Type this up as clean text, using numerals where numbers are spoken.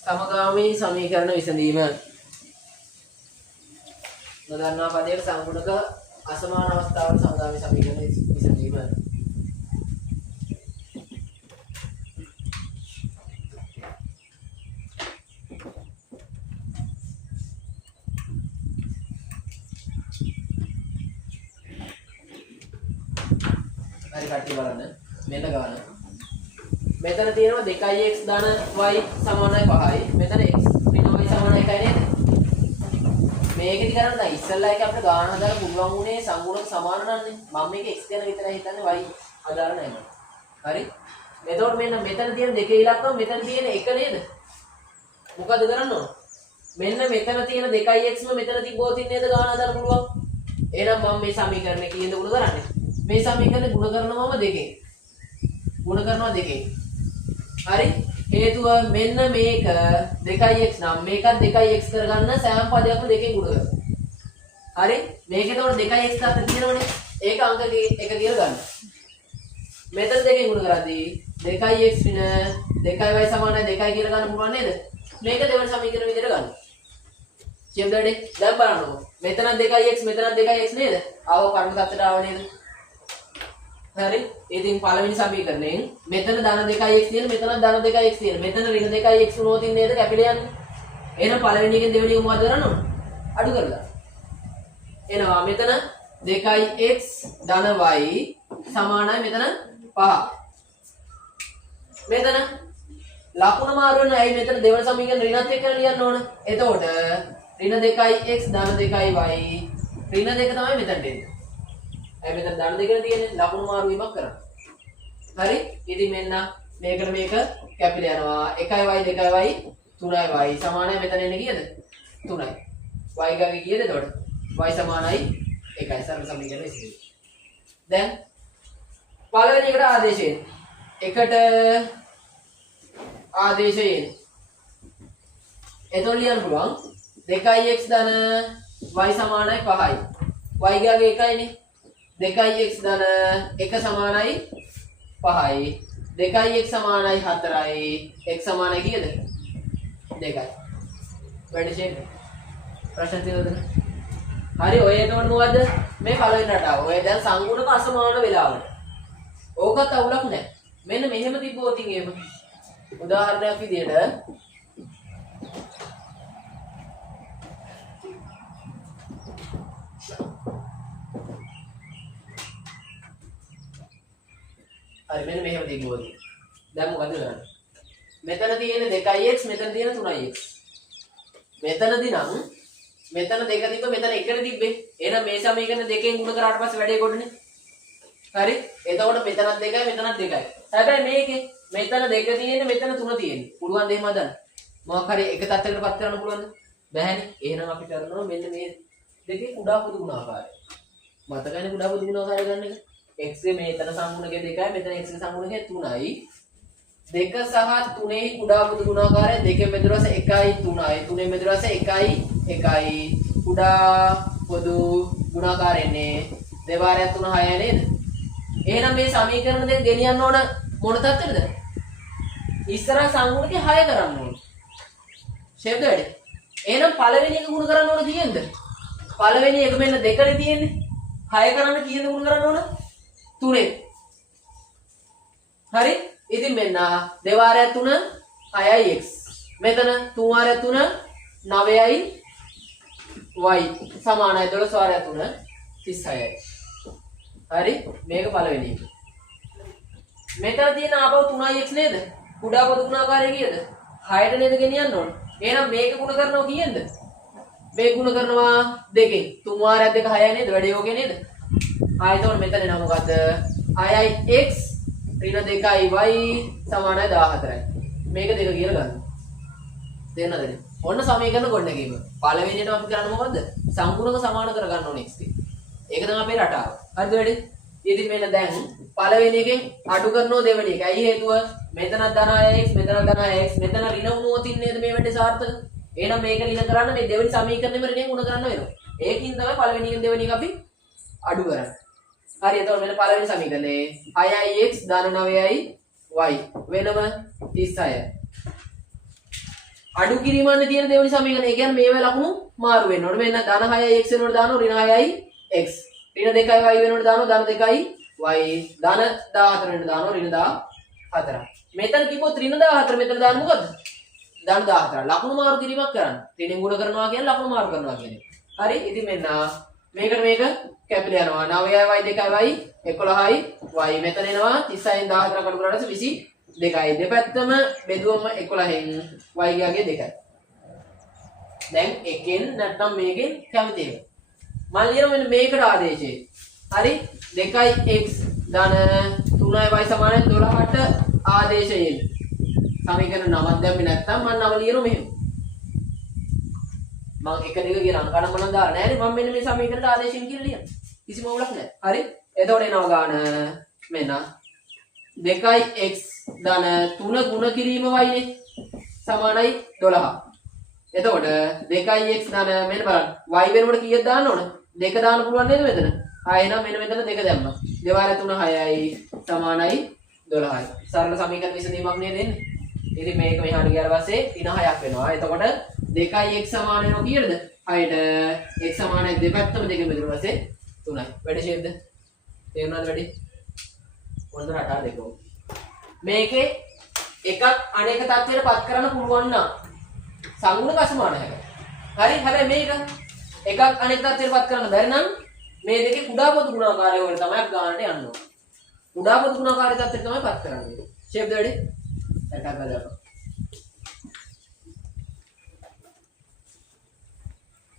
සමගාමී සමීකරණ විසඳීම. නොදන්නා පදයක සංගුණක අසමාන අවස්ථාවල සමගාමී සමීකරණ විසඳීම. හරි කට්ටිය බලන්න. මෙන්න ගාන. මෙතන තියෙනවා 2x ධන y සමානයි 5යි. මෙතන x ඍණ y සමානයි 1යි නේද? මේකෙදි කරන්න දැන් ඉස්සල්ලා එක අපිට ගාන හදාලා පුළුවන් උනේ සංගුණක සමාන නන්නේ. මම මේක x ගැන විතරයි හිතන්නේ y අදාළ නැහැ මට. හරි? එතකොට මෙන්න මෙතන තියෙන දෙකේ ඉලක්කම මෙතන තියෙන 1 නේද? මොකද කරන්න ඕන? මෙන්න මෙතන තියෙන 2x ම මෙතන තිබ්බොත් නේද ගාන හදාන්න පුළුවන්. එහෙනම් මම මේ සමීකරණය කීයද ගුණ කරන්නේ? මේ සමීකරණය ගුණ කරනවම දෙකෙන්. ගුණ කරනවා දෙකෙන්. හරි? හේතුව මෙන්න මේක 2x නම් මේකත් 2x කරගන්න සෑම පදයක්ම දෙකෙන් ගුණ කරනවා. හරි? මේක එතකොට 2x තාත්තේ තියෙනවනේ. ඒක අංක 1 කියලා ගන්න. මෙතන දෙකෙන් ගුණ කරද්දී 2x ඍණ 2y සමානයි 2යි කියලා ගන්න පුළුවන් නේද? මේක දෙවන සමීකරණ විදිහට ගන්න. කියමුද වැඩේ? දැන් බලන්නකො. මෙතනත් 2x මෙතනත් 2x නේද? ආව කර්ම තත්ත්වයට ආව නේද? හරි? ඉතින් පළවෙනි සමීකරණයෙන් මෙතන ධන 2x තියෙන මෙතන ධන 2x තියෙන මෙතන ඍණ 2x වුණොත් නේද කැපිලා යන්නේ? එහෙනම් පළවෙනි එකෙන් දෙවෙනි එක මොකද කරන්න ඕන? අඩු කරලා. එනවා මෙතන 2x ධන y සමානයි මෙතන 5. මෙතන ලකුණ මාරු වෙන ඇයි මෙතන දෙවන සමීකරණ ඍණත් එක්ක ලියන්න ඕන. එතකොට ඍණ 2x ධන 2y ඍණ 2 තමයි මෙතනට එන්නේ. ඇයි මෙතන ධන 2 තියෙන්නේ ලකුණු මාරු වීමක් කරන්න. හරි? ඉතින් මෙන්න මේකට මේක කැපිලා යනවා. 1y 2y 3y සමානයි මෙතන එන්නේ කීයද? 3යි. y ගාගේ කීයද එතකොට? y සමානයි 1යි. සරල සමීකරණය ඉතිරි. දැන් පළවෙනි එකට ආදේශයෙන් එකට ආදේශයෙන් එතකොට ලියන්න පුළුවන් 2x ධන y සමානයි 5යි. y ගාගේ 1යිනේ. 2x ධන 1 සමානයි 5යි. 2x සමානයි 4යි. x සමානයි කීයද? 2යි. වැඩි ෂේප්. ප්‍රශ්න තියෙනවද? හරි ඔය එතකොට මොකද්ද? මේ පළවෙනි රටාව. ඔය දැන් සංගුණක අසමාන වෙලාවට. ඕකත් අවුලක් නැහැ. මෙන්න මෙහෙම තිබ්බොත් එහෙම. උදාහරණයක් විදියට හරි මෙන්න මෙහෙම තිබ්බොත්. දැන් මොකද කරන්නේ? මෙතන තියෙන 2x මෙතන තියෙන 3x. මෙතනදී නම් මෙතන 2 තිබ්බ මෙතන 1 තිබ්බේ. එහෙනම් මේ සමීකරණ දෙකෙන් ගුණ කරාට පස්සේ වැඩේ කොටනේ. හරි? එතකොට මෙතනත් 2යි මෙතනත් 2යි. හැබැයි මේකේ මෙතන 2 තියෙන්නේ මෙතන 3 තියෙන්නේ. පුළුවන් ද එහෙම හදන්න? මොකක් හරි එක තත්ත්වයකටපත් කරන්න පුළුවන්ද? බැහැනේ. එහෙනම් අපි කරනවා මෙන්න මේ දෙකේ කුඩා පොදු ගුණාකාරය. මතකයිනේ කුඩා පොදු ගුණාකාරය ගන්න එක. x මෙතන සංගුණකයේ 2යි මෙතන x සංගුණකයේ 3යි. 2 සහ 3ේ කුඩා පොදු ගුණාකාරය 2 මෙදුරස 1යි 3යි 3 මෙදුරස 1යි 1යි කුඩා පොදු ගුණාකාරයනේ 2 වාරයක් 3 6යි නේද? එහෙනම් මේ සමීකරණ දෙක ගෙනියන්න ඕන මොන තත්ත්වෙද? ඉස්සරහ සංගුණකේ 6 කරන්න ඕන. ෂේප්ද වැඩි. එහෙනම් පළවෙනි එක ගුණ කරන්න ඕන කීයෙන්ද? පළවෙනි එක මෙන්න 2නේ තියෙන්නේ. 6 කරන්න කීයද ගුණ කරන්න ඕන? 3. හරි? ඉතින් මෙන්න 2 වාරයක් 3 6යි x. මෙතන 3 වාරයක් 3 9යි y සමානයි 12 වාරයක් 3 36යි. හරි? මේක පළවෙනි එක. මෙතන තියෙන ආපහු 3x නේද? කුඩා පොදු ගුණාකාරය කීයද? 6ට නේද ගෙනියන්න ඕන. එහෙනම් මේක ගුණ කරනවා කීයෙන්ද? මේ ගුණ කරනවා 2කින්. 3 වාරයක් 2 6යි නේද? වැඩේ ඕකේ නේද? එතකොට මෙතන එනවා මොකද්ද? 6යි x ඍණ 2යි y සමානයි 14යි. මේක දෙක කියලා ගන්න. තේරෙනවද? ඔන්න සමීකරණ ගොඩනැගීම. පළවෙනියටම අපි කරන්නේ මොකද්ද? සංගුණක සමාන කරගන්න ඕනේ x ටික. ඒක තමයි අපේ රටාව. හරිද වැඩි? ඉතින් මෙන්න දැන් පළවෙනි එකෙන් අඩු කරනවා දෙවෙනි එක. ඇයි හේතුව? මෙතනත් ධන 6x මෙතනත් ධන 6x මෙතන ඍණ වුණොත් නේද මේ වැඩේ සාර්ථක. එහෙනම් මේක ඍණ කරන්න මේ දෙවෙනි සමීකරණයම ඍණයෙන් ගුණ කරන්න වෙනවා. ඒකින් තමයි පළවෙනි එකෙන් දෙවෙනි එක අපි අඩු කරන්නේ. හරි එතකොට මෙන්න පළවෙනි සමීකරණේ 6ix ධන 9යි y වෙනම 36. අඩු කිරීමන්නේ තියෙන දෙවෙනි සමීකරණය. ඒ කියන්නේ මේවා ලකුණු මාරු වෙන්න ඕනේ. මෙන්න ධන 6යි x වෙනකොට දානවා ඍණ 6යි x. ඍණ 2යි y වෙනකොට දානවා ධන 2යි y. ධන 14 වෙනකොට දානවා ඍණ 14. මෙතන කිව්වොත් ඍණ 14 මෙතන දාන්න මොකද? ධන 14. ලකුණු මාරු කිරීමක් කරන්න. ඍණෙන් ගුණ කරනවා කියන්නේ ලකුණු මාරු කරනවා කියන්නේ. හරි. ඉතින් මෙන්න මේකට මේක කැපිලා යනවා. 9යි y 2යි y 11යි y. මෙතන එනවා 36න් 14 කඩු කරලා 22යි. දෙපැත්තම බෙදුවම 11න් y ගාගේ 2යි. දැන් එකෙන් නැත්නම් මේකෙන් කැමති එක. මම ලියනවා මෙන්න මේකට ආදේශය. හරි 2x ධන 3y සමාන 12ට ආදේශයෙන් සමීකරණ 9ක් දැම්මේ නැත්නම් මම නම ලියනවා මෙහෙම. මම එක දෙක කියලා අංක නම් මම දාලා නැහැ නේ. මම මෙන්න මේ සමීකරණට ආදේශයෙන් කියලා ලියනවා. කිසිම අවුලක් නැහැ. හරි. එතකොට එනවා ගාන මෙන්න 2x ධන 3 ගුණ කිරීම y නේ සමානයි 12. එතකොට 2x ධන මෙන්න බලන්න y වෙනකොට කීයක් දාන්න ඕන? 2 දාන්න පුළුවන් නේද මෙතන? එහෙනම් මෙන්න මෙතන 2 දැම්මා. 2 වාර 3 6යි සමානයි 12යි. සරල සමීකරණ විසඳීමක් නේද එන්නේ? ඉතින් මේක මෙහාට ගියාට පස්සේ 36ක් වෙනවා. එතකොට 2x සමාන වෙනවා කීයටද? 6ට x සමානයි දෙපැත්තම දෙකෙන් බෙදුවා පස්සේ 3යි. වැඩි ෂේප්ද? තේරුණාද වැඩි? මොනද රටා දෙකෝ. මේකේ එකක් අනේක තත්ත්වයට පත් කරන්න පුළුවන් නම් සංගුණ කසමාන හැබැයි. හරි හැබැයි මේක එකක් අනේක තත්ත්වයට පත් කරන්න බැරි නම් මේ දෙකේ කුඩා පොදු ගුණාකාරය වල තමයි ගානට යන්න ඕනේ. කුඩා පොදු ගුණාකාරය තත්ත්වයට තමයි පත් කරන්නේ. ෂේප්ද වැඩි? එකක් ගලපා.